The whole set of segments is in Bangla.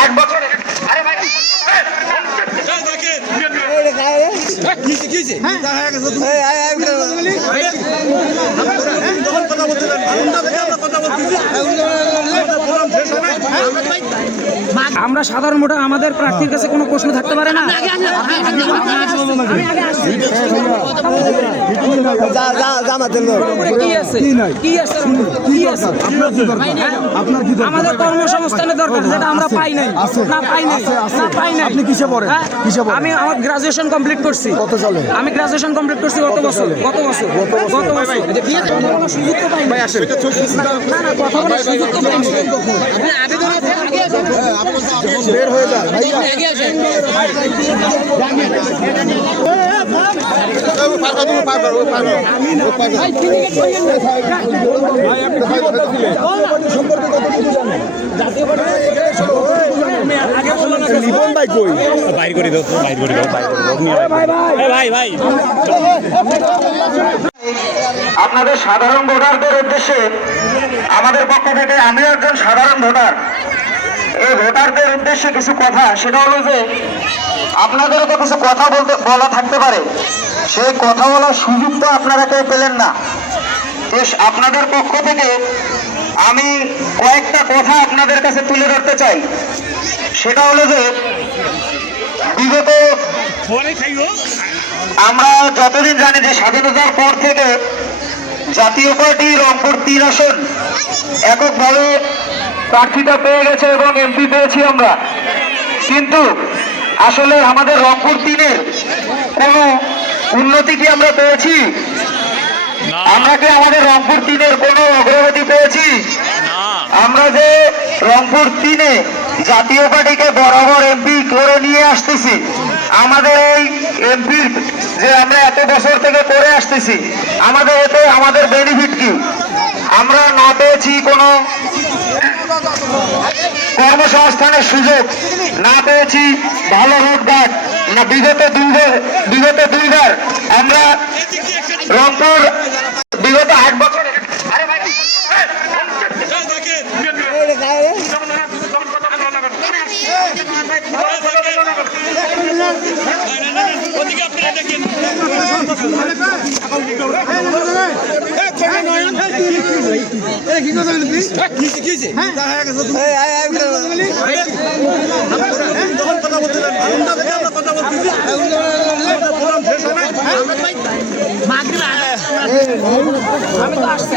আট বছর আমরা সাধারণ মোটা আমাদের প্রার্থীর কাছে কোনো প্রশ্ন থাকতে পারে না জামাতের লোক উপরে কি আছে কি আছে কি আছে আপনার কি আমাদের কর্মসংস্থানের দরকার যেটা আমরা পাই নাই না পাই নাই না পাই নাই আপনি কিসে পড়েন? হ্যাঁ? কিসে পড়েন? আমি আমার গ্রাজুয়েশন কমপ্লিট করছি কত সালে? আমি গ্রাজুয়েশন কমপ্লিট করছি গত বছর গত বছর গত বছর কোনো সুযোগ তো পাই নাই। না না কথা বলার সুযোগ তো পাই নাই। বের হয়ে যান ভাইয়া লিপন ভাই কই? বাইর করে দাও বাইর করে দাও বাইর করে দাও। ভাই ভাই। আপনাদের সাধারণ ভোটারদের উদ্দেশ্যে আমাদের পক্ষ থেকে আমি একজন সাধারণ ভোটার। এই ভোটারদের উদ্দেশ্যে কিছু কথা, সেটা হলো যে আপনাদেরও তো কিছু কথা বলতে, বলা থাকতে পারে। সেই কথা বলার সুযোগ তো আপনারা কেউ পেলেন না। আপনাদের পক্ষ থেকে আমি কয়েকটা কথা আপনাদের কাছে তুলে ধরতে চাই। সেটা হলো যে, বিগত আমরা যতদিন জানি যে স্বাধীনতার পর থেকে জাতীয় পার্টি রংপুর তিন আসন এককভাবে প্রার্থীটা পেয়ে গেছে এবং এমপি পেয়েছি আমরা। কিন্তু আসলে আমাদের রংপুর তিনের কোনো উন্নতি কি আমরা পেয়েছি? আমরা কি আমাদের রংপুর তিনের কোনো অগ্রগতি পেয়েছি? আমরা যে রংপুর তিনে জাতীয় পার্টিকে বরাবর এমপি করে নিয়ে আসতেছি আমাদের এই এমপির যে আমরা এত বছর থেকে করে আসতেছি আমাদের এতে আমাদের বেনিফিট কি? আমরা না পেয়েছি কোনো কর্মসংস্থানের সুযোগ না পেয়েছি ভালো রোডঘাট না বিগত দুইবার বিগত দুইবার আমরা রংপুর বিগত আট বছর ভাই আমি তো আসছি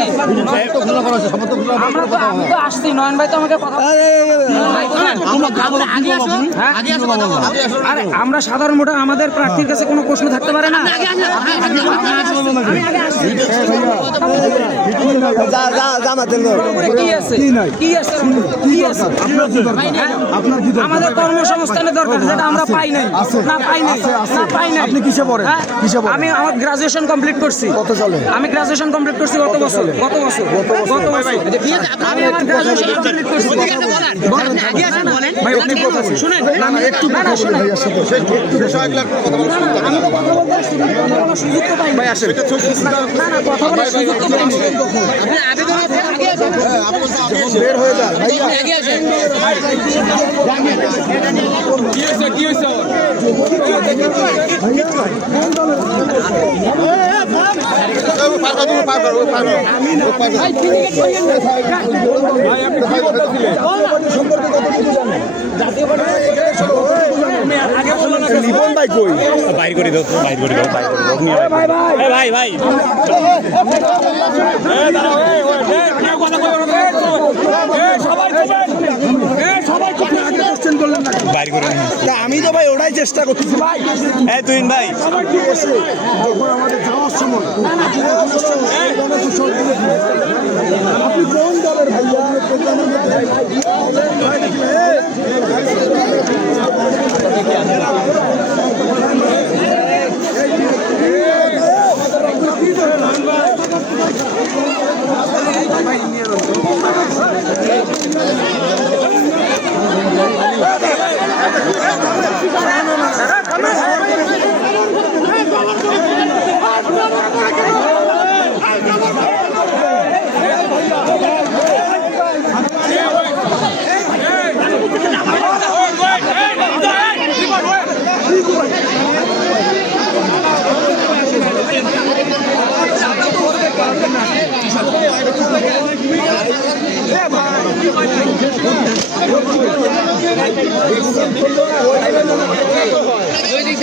আমরা তো আমি তো আসছি নয়ন ভাই তো আমাকে কথা ভাই, শোনেন। আরে আমরা সাধারণ মোটা আমাদের প্রার্থীর কাছে কোনো প্রশ্ন থাকতে পারে না? জামাতের লোক কি আছে? কি আছে? কি আছে? হ্যাঁ? আমাদের কর্মসংস্থানের দরকার যেটা আমরা পাই নাই। না পাই নাই না পাই নাই। আপনি কিসে পড়েন? হ্যাঁ? কিসে পড়েন? আমি আমার গ্রাজুয়েশন কমপ্লিট করছি। কত সালে? আমি গ্রাজুয়েশন কমপ্লিট করছি গত বছর গত বছর গত বছর। আমি আমার গ্রাজুয়েশন কমপ্লিট করছি। ভাই আপনি কথা বলুন। শুনেন। না না একটু কথা বলুন। ভাইয়ার সাথে একটু আমি তো কথা বলতে আসছি না, কথা সুযোগ তো পাই নাই। না না কথা বলার সুযোগ তো পাই। বের হয়ে যান ভাইয়া লিপন ভাই কই বাইর করে দাও তো, বাইর করে দাও বাইর করে দাও। এ ভাই ভাই আমি তো ভাই ওটাই চেষ্টা করতেছি ভাই এই তুইন ভাই আমাদের যাওয়ার সময়। আপনি কোন দলের ভাইয়া